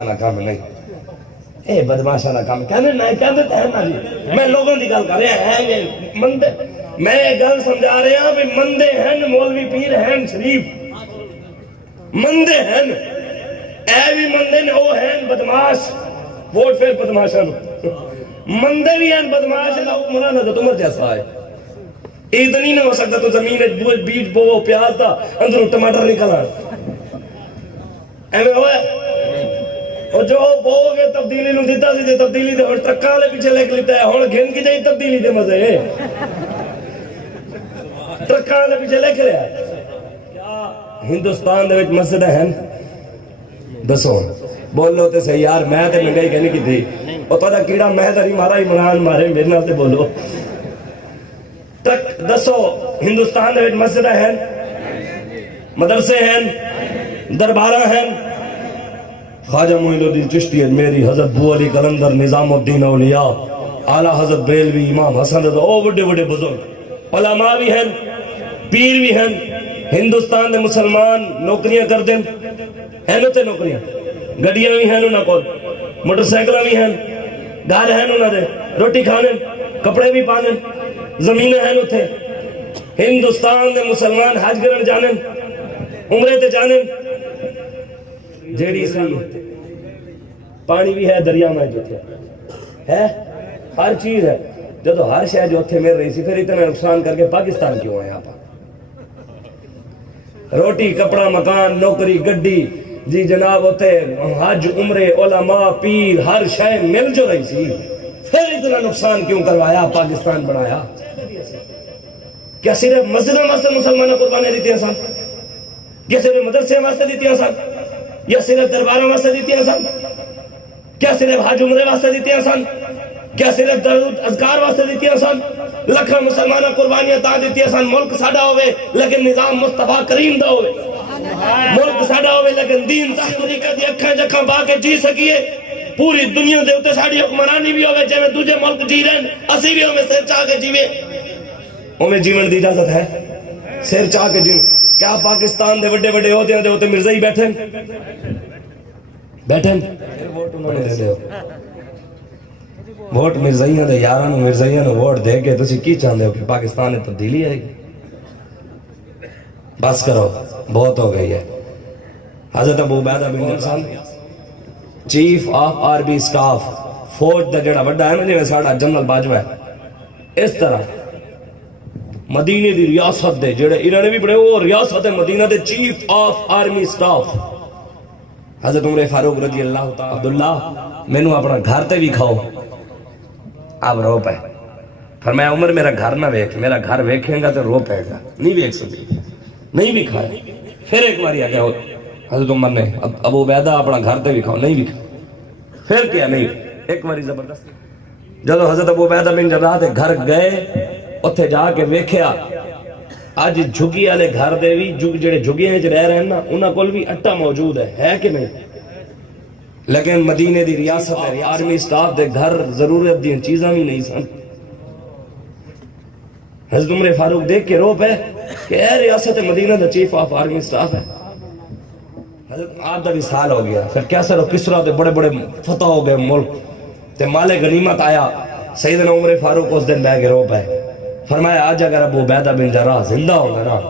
کام نہیں اے بدماشا نہ کام کہنے نہ کہندے تے ہیں نا جی میں لوگوں دی گل کر رہا ہے مندے میں گل سمجھا رہا ہوں کہ مندے ہیں مولوی پیر ہیں شریف مندے ہیں اے بھی مندے نے وہ ہیں بدماش ووٹ پھر بدماشا مندے بھی ہیں بدماش نہ مولانا تو عمر جیسا ہے اتنا نہیں ہو سکتا تو زمین بیج بو پیاز تھا اندروں ٹماٹر نکلا ایویں ہوئے اور جو بو گے تبدیلی نو دیتا سی تبدیلی دے ہن ٹرکاں والے پیچھے لگ لیتا ہے ہن گھن کی جائی تبدیلی دے مزے ٹرکاں والے پیچھے لکھ رہا کیا ہندوستان دے وچ مسجد ہیں دسو بولو تے صحیح یار میں تے مہنگائی کہنی کی تھی او تہاڈا کیڑا میں تے مارا عمران مارے میرے نال تے بولو تک دسو ہندوستان دے وچ مسجد ہیں مدرسے ہیں دربارہ ہیں خواجہ معین الدین چشتی میری حضرت بو علی قلندر نظام الدین اولیاء اعلیٰ حضرت بریلوی امام حسن رضا او بڑے بڑے بزرگ علماء بھی ہیں پیر بھی ہیں ہندوستان دے مسلمان نوکریاں کر دیں ہیں تے نوکریاں گڈیاں بھی ہیں انہاں کول موٹر سائیکلاں بھی ہیں گھر ہیں انہاں دے روٹی کھانے کپڑے بھی پانے زمینیں ہیں اتھے ہندوستان دے مسلمان حج کرن جانن عمرے تے جانن جیڑی صحیح پانی بھی ہے دریا میں جو ہے ہر چیز ہے جب ہر شہر جو تھے میرے رہی سی پھر اتنا نقصان کر کے پاکستان کیوں ہے آپ روٹی کپڑا مکان نوکری گڈی جی جناب ہوتے حج عمرے علماء پیر ہر شہر مل جو رہی سی پھر اتنا نقصان کیوں کروایا پاکستان بنایا کیا صرف مسجدوں واسطے مسلمانوں قربانیاں دیتی ہیں سن کیا صرف مدرسے واسطے دیتی ہیں سن یا صرف درباروں واسطے دیتی ہیں سن کیا صرف حج عمرے واسطے دیتی ہیں سن کیا صرف درود اذکار واسطے دیتی ہیں سن لکھاں مسلمانوں قربانیاں تا دیتی ہیں سن ملک ساڈا ہوئے لیکن نظام مصطفیٰ کریم دا ہوئے ملک ساڈا ہوئے لیکن دین تحریکہ دی اکھاں جکھاں با کے جی سکیے پوری دنیا دے اتے ساڑی حکمرانی بھی ہوئے جے میں دوجے ملک جی رہن اسی بھی ہمیں سر چاہ کے جیوے ہمیں جیون دی اجازت ہے سر چاہ کے جیون کیا پاکستان دے بڑے بڑے عہدے دے ہوتے مرزائی بیٹھیں ووٹ انہوں نے دے دے ووٹ مرزائیاں دے یاراں مرزائیاں نو ووٹ دے کے تسی کی چاہندے ہو کہ پاکستان میں تبدیلی آئے گی بس کرو بہت ہو گئی ہے حضرت ابو عبیدہ بن جرح چیف آف آرمی سٹاف فوج دا جڑا بڑا ہے نا جی ساڑا جنرل باجوہ ہے اس طرح مدینے دی ریاست دے جڑے انہوں نے بھی بڑے وہ ریاست مدینہ دے چیف آف آرمی سٹاف حضرت عمر فاروق رضی اللہ تعالی عبداللہ میں نو اپنا گھر تے بھی کھاؤ آپ رو پہ فرمایا عمر میرا گھر نہ ویکھ میرا گھر ویکھیں گا تو رو پہ گا نہیں ویکھ سکتی نہیں بھی کھائے پھر ایک بار آگیا ہو حضرت عمر نے ابو عبیدہ اپنا گھر تے بھی کھاؤ نہیں بھی کھاؤ پھر کیا نہیں ایک باری زبردست جب حضرت ابو عبیدہ بن جراح دے گھر گئے اتھے جا کے ویکھیا آج جھگی والے گھر دے بھی جڑے جھگیاں وچ رہ رہے ہیں نا انہاں کول بھی اٹا موجود ہے کہ نہیں لیکن مدینے دی ریاست ہے آرمی سٹاف دے گھر ضرورت دی چیزاں بھی نہیں سن حضرت عمر فاروق دیکھ کے رو پہ کہ اے ریاست مدینہ دا چیف آف آرمی سٹاف ہے حضرت آپ دا بھی سال ہو گیا پھر کیسر و کسرا دے بڑے بڑے فتح ہو گئے ملک تے مال غنیمت آیا سیدنا عمر فاروق اس دن بہ کے رو پہ فرمایا آج اگر ابو عبیدہ بن جراح زندہ ہوگا نا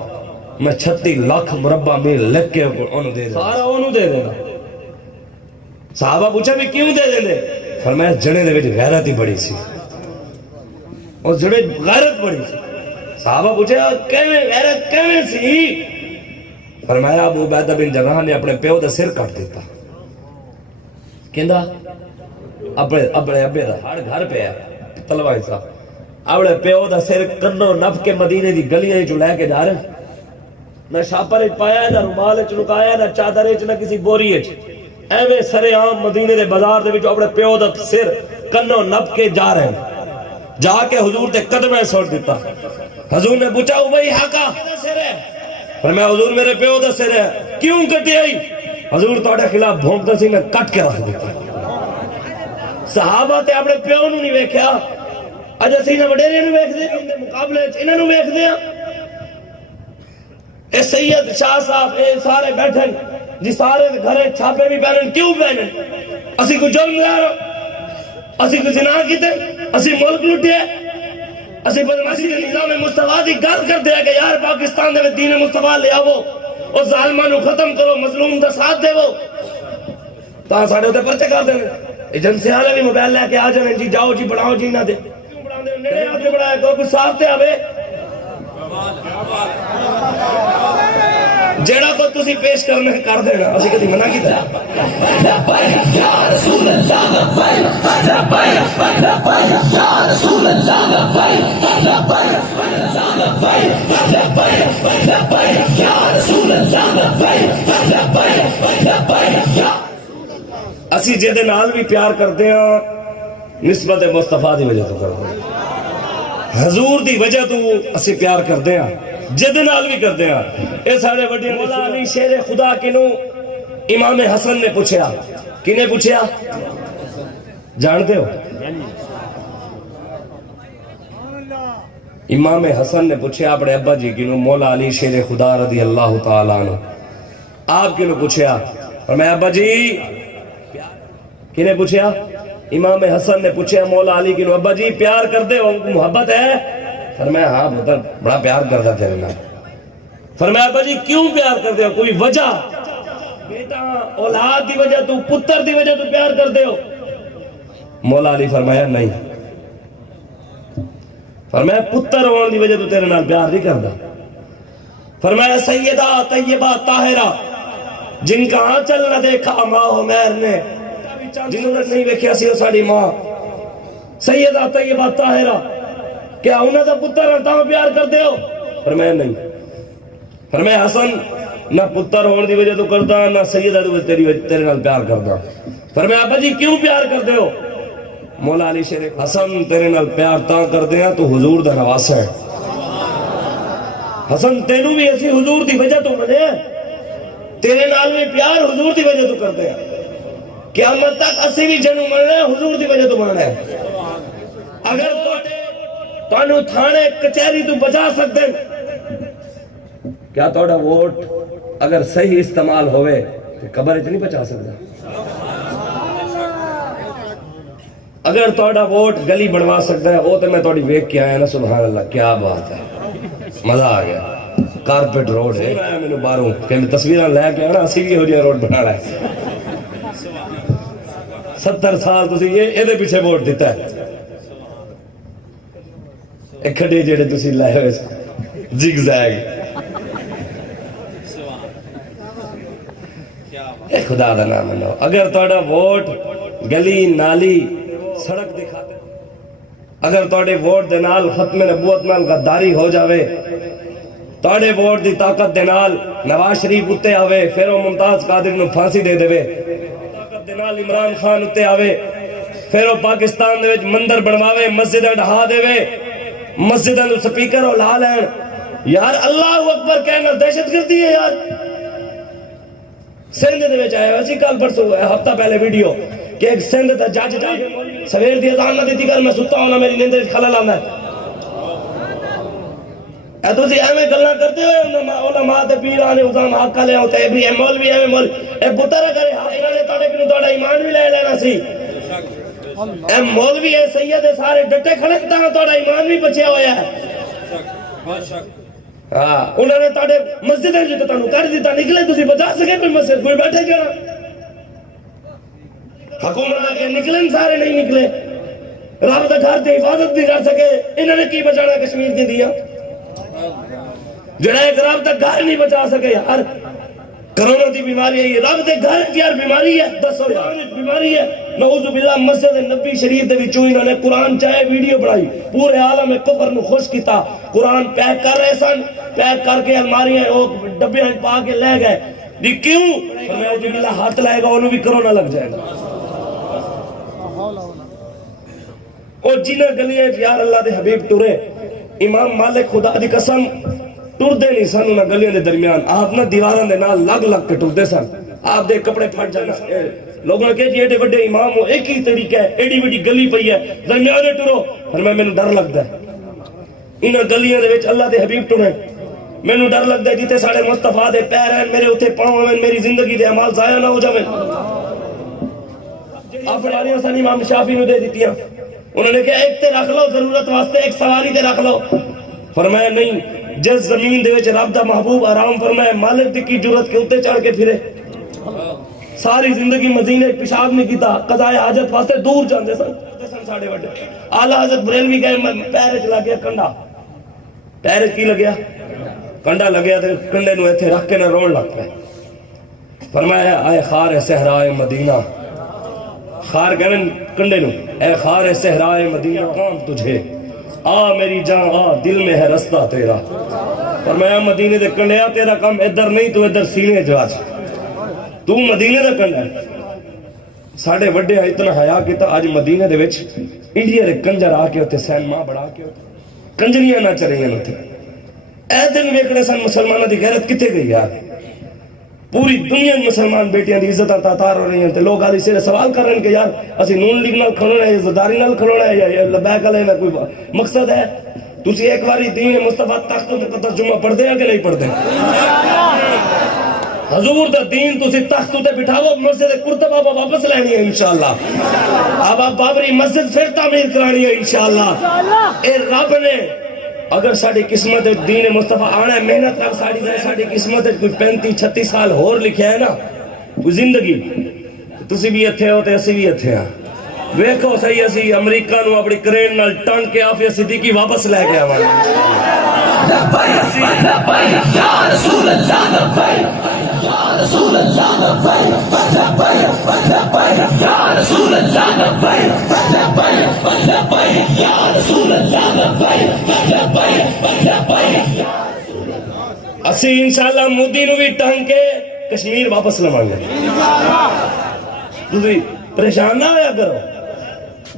میں 36 لاکھ مربع میل لکھ کے انہوں دے دینا سارا انہوں دے دینا صحابہ پوچھا بھی کیوں دے دینے فرمایا جڑے دے وچ غیرت ہی بڑی سی اور جڑے غیرت بڑی سی صحابہ پوچھا کیویں غیرت کیویں سی فرمایا ابو عبیدہ بن جراح نے اپنے پیو دا سر کٹ دیتا کہندا اپنے ابے دا ہر گھر پہ ہے تلوار صاحب اپنے پیو دا سر کنو نپ کے مدینے دی گلیاں جو لے کے جا رہے نہ شاپر اچ پایا ہے نہ رومال اچ لکایا نہ چادر اچ نہ کسی بوری اچ ایویں سرے عام مدینے دے بازار دے وچ اپنے پیو دا سر کنو نپ کے جا رہے ہیں جا کے حضور تے قدمیں سوٹ دیتا حضور نے پوچھا ابی حقا فرمایا حضور میرے پیو دا سر ہے کیوں کٹی آئی حضور تہاڈے خلاف بھونکدا سی میں کٹ کے رکھ دیتا صحابہ تے اپنے پیو نو نہیں ویکھیا اج اسی نہ وڈیرے نو ویکھدے ان دے مقابلے وچ انہاں نو ویکھدے ہاں اے سید شاہ صاحب اے سارے بیٹھے جی سارے گھرے چھاپے بھی پہنے کیوں پہنے اسی کو جرم لے رہا اسی کو زنا کیتے اسی ملک لٹے اسی بدماشی کے نظام مصطفیٰ دی گل کر دیا کہ یار پاکستان دے دین مصطفیٰ لے آو اور ظالمان کو ختم کرو مظلوم دا ساتھ دے وہ تاں ساڑھے ہوتے پرچے کر دینے ایجنسی والے بھی موبائل لے کے آ جانے جی جاؤ جی بڑھاؤ جی نہ دے نیڑے آتے بڑھائے کو کچھ صاف تے آوے جیڑا کو تسی پیش کرنے کر دینا اسی کدی منع کیتا لبیک یا رسول اللہ لبیک لبیک لبیک یا رسول اللہ لبیک لبیک لبیک لبیک لبیک یا رسول اللہ لبیک لبیک لبیک اسی جے نال بھی پیار کردے ہاں نسبت مصطفیٰ دی وجہ تو کردے ہیں حضور دی وجہ تو اسی پیار کردے ہاں جد نال بھی کردے ہاں اے سارے وڈے مولا علی شیر خدا کنو امام حسن نے پوچھیا کنے پوچھیا جانتے ہو امام حسن نے پوچھیا اپنے ابا جی کنو مولا علی شیر خدا رضی اللہ تعالیٰ عنہ آپ کنو پوچھیا اور میں ابا جی کنے پوچھیا امام حسن نے پوچھیا مولا علی کنو ابا جی پیار کردے ہو محبت ہے فرمایا ہاں پتر بڑا پیار کرتا تیرے نال فرمایا ابا جی کیوں پیار کردے ہو کوئی وجہ بیٹا اولاد دی وجہ تو پتر دی وجہ تو پیار کردے ہو مولا علی فرمایا نہیں فرمایا پتر ہون دی وجہ تو تیرے نال پیار نہیں کردا فرمایا سیدہ طیبہ طاہرہ جن کا آنچل نہ دیکھا ماں عمیر نے جنہوں نے نہیں ویکھیا سی ساڑی ماں سیدہ طیبہ طاہرہ کیا انہیں دا پتر ہٹاں پیار کردے ہو فرمایا نہیں فرمایا حسن نہ پتر ہون دی وجہ تو کردا نہ سیدہ دی وجہ تیرے نال پیار کردا فرمایا ابا جی کیوں پیار کردے ہو مولا علی شیر حسن تیرے نال پیار تاں کردے ہیں تو حضور دا نواسا ہے حسن تینوں بھی ایسی حضور دی وجہ تو منے تیرے نال میں پیار حضور دی وجہ تو کردے ہیں قیامت تک اسی بھی جنوں مرنا ہے حضور دی وجہ تو مرنا ہے اگر تانوں تھانے کچہری تو بچا سکتے کیا توڑا ووٹ اگر صحیح استعمال ہوئے تو قبر اتنی بچا سکتا اگر توڑا ووٹ گلی بنوا سکتا ہے وہ تو میں توڑی ویک کیا ہے نا سبحان اللہ کیا بات ہے مزہ آ گیا کارپیٹ روڈ ہے میں نے باروں کہ میں تصویریں لے کے آنا اسی بھی ہو جائے روڈ بنا رہا ہے 70 سال تسی یہ دے پیچھے ووٹ دیتا ہے ایک کھڑے جڑے تسی لائے ہوئے زگ زیگ اے خدا دا نام منو اگر توڑا ووٹ گلی نالی سڑک دکھاتے اگر توڑے ووٹ دے نال ختم نبوت نال غداری ہو جاوے توڑے ووٹ دی طاقت دے نال نواز شریف اتے آوے پھر وہ ممتاز قادر نو پھانسی دے دے طاقت دے نال عمران خان اتے آوے پھر وہ پاکستان دے وچ مندر بنواوے مسجدیں ڈھا دے مسجدیں نو سپیکر ہو لا لین یار اللہ اکبر کہنا دہشت گردی ہے یار سندھ دے وچ آیا اسی کل پرسوں ہفتہ پہلے ویڈیو کہ ایک سندھ دا جج سویر دی اذان نہ دیتی کر میں ستا ہونا میری نیند وچ خلل آندا ہے اے تسی ایویں گلاں کرتے ہو علماء تے پیران نظام حق لے ہوتے ابھی اے مولوی ایویں مول اے پتر کرے انہاں نے تاڑے کنوں تاڑا ایمان بھی لے لینا سی اے مولوی اے سید سارے ڈٹے کھڑے تاں تاڑا ایمان بھی بچیا ہویا ہے ہاں انہوں نے تاڑے مسجدیں جو تانوں کر دیتا نکلے تسی بچا سکے کوئی مسجد کوئی بیٹھے کیا حکومت کے نکلیں سارے نہیں نکلے رب دا گھر تے حفاظت بھی کر سکے انہوں نے کی بچانا کشمیر کی دیا جڑا ایک رب دا گھر نہیں بچا سکے یار کرونا دی بیماری ہے یہ رب دے گھر یار بیماری ہے دسو یار بیماری ہے نعوذ باللہ مسجد نبی شریف دے وچوں انہوں نے قرآن چاہے ویڈیو بنائی پورے عالم کفر نو خوش کیتا قرآن پیک کر رہے سن پیک کر کے الماریاں ڈبے پا کے لے گئے دی کیوں نعوذ باللہ ہاتھ لائے گا انہوں بھی کرونا لگ جائے گا اور جنہیں گلیاں یار اللہ دے حبیب ٹورے امام مالک خدا دی قسم ٹور دے نہیں سن انہاں گلیاں دے درمیان آپ نہ دیواراں دے نال لگ لگ کے ٹور دے سن آپ دے کپڑے پھٹ جانا لوگوں نے کہا جی ایڈے وڈے امام ہو ایک ہی طریقہ ہے ایڈی وڈی گلی پئی ہے درمیانے ٹرو پر میں ڈر لگتا ہے انہاں گلیاں دے وچ اللہ دے حبیب ٹرے مینوں ڈر لگدا ہے جتے ساڈے مصطفیٰ دے پیر ہیں میرے اتنے پاؤں ہیں میری زندگی دے اعمال ضائع نہ ہو جاویں. افرادیاں سن امام شافعی نو دے دتیاں. انہوں نے کہا ایک تے رکھ لو ضرورت واسطے ایک سواری تے رکھ لو. فرمایا نہیں جس زمین دے وچ رب دا محبوب آرام فرمائے مالک دی کی جرت کے اتنے چڑھ کے پھرے. ساری زندگی مدینے پیشاب نہیں کیتا قضاء حاجت واسطے دور جاندے سن ساڈے وڈے. اعلی حضرت بریلوی گئے پیر وچ لگ گیا کنڈا. پیر کی لگیا کنڈا لگیا تے کنڈے نو ایتھے رکھ کے نہ رون لگ پے. فرمایا اے خار صحرائے مدینہ. خار کہن کنڈے نو اے خار صحرائے مدینہ کام تجھے آ میری جان آ دل میں ہے رستہ تیرا. فرمایا مدینے دے کنڈیا تیرا کام ادھر نہیں تو ادھر سینے جو آج تو مدینے دا کنڈا ہے. ساڑھے وڈے اتنا حیاء کیتا آج مدینے دے وچ انڈیا دے کنجر آ کے ہوتے سینما بڑھا کے ہوتے کنجریاں نہ چرہیاں ہوتے. اے دن ویکڑے سن مسلمانہ دی غیرت کتے گئی یار. پوری دنیا میں مسلمان بیٹیاں دی عزت تاتار ہو رہی ہیں تے لوگ آلی سے سوال کر رہے ہیں کہ یار اسی نون لیگ نال کھڑونا ہے یا زداری نال کھڑونا ہے یا لبیک علیہ کوئی مقصد ہے. تسی ایک باری دین مصطفیٰ تختوں تے ترجمہ پڑھ دے کہ نہیں پڑھ دے؟ حضور دا دین تسی تختوں تے بٹھاؤ مسجد قرطبہ واپس لینی ہے انشاءاللہ. اب آپ بابری مسجد پھر تعمیر کرانی ہے انشاءاللہ. اے رب نے اگر ساڑی قسمت دین مصطفیٰ آنا ہے محنت رکھ ساڑی قسمت کوئی 35-36 سال ہور لکھیا ہے نا کوئی زندگی تسی بھی اتھے ہو تے اسی بھی اتھے ہیں. ویکھو صحیح اسی امریکہ نو اپنی کرین نال ٹنگ کے آفیہ صدیقی واپس لے گیا ہمارا. لبیک لبیک یا رسول اللہ لبیک یا رسول اللہ لبیک لبیک لبیک یا رسول اللہ لبیک لبیک لبیک یا رسول اللہ لبیک لبیک لبیک. اسی انشاءاللہ مودی نو بھی ٹنگ کے کشمیر واپس لوانگے. تسی پریشان نہ ہویا کرو.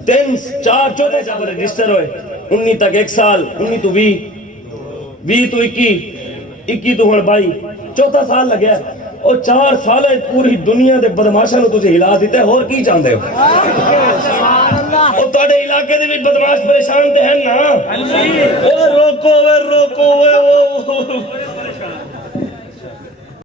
3-4 چوتھے جب رجسٹر ہوئے 19 تک 1 سال 19 تو 20 تو 21 تو 22 چوتھا سال لگیا. اور 4 سال پوری دنیا دے بدماشاں نو تسی ہلا دیتے اور کی چاہندے ہو؟ اور تواڈے علاقے دے بھی بدماش پریشان تے ہیں نا. او روکو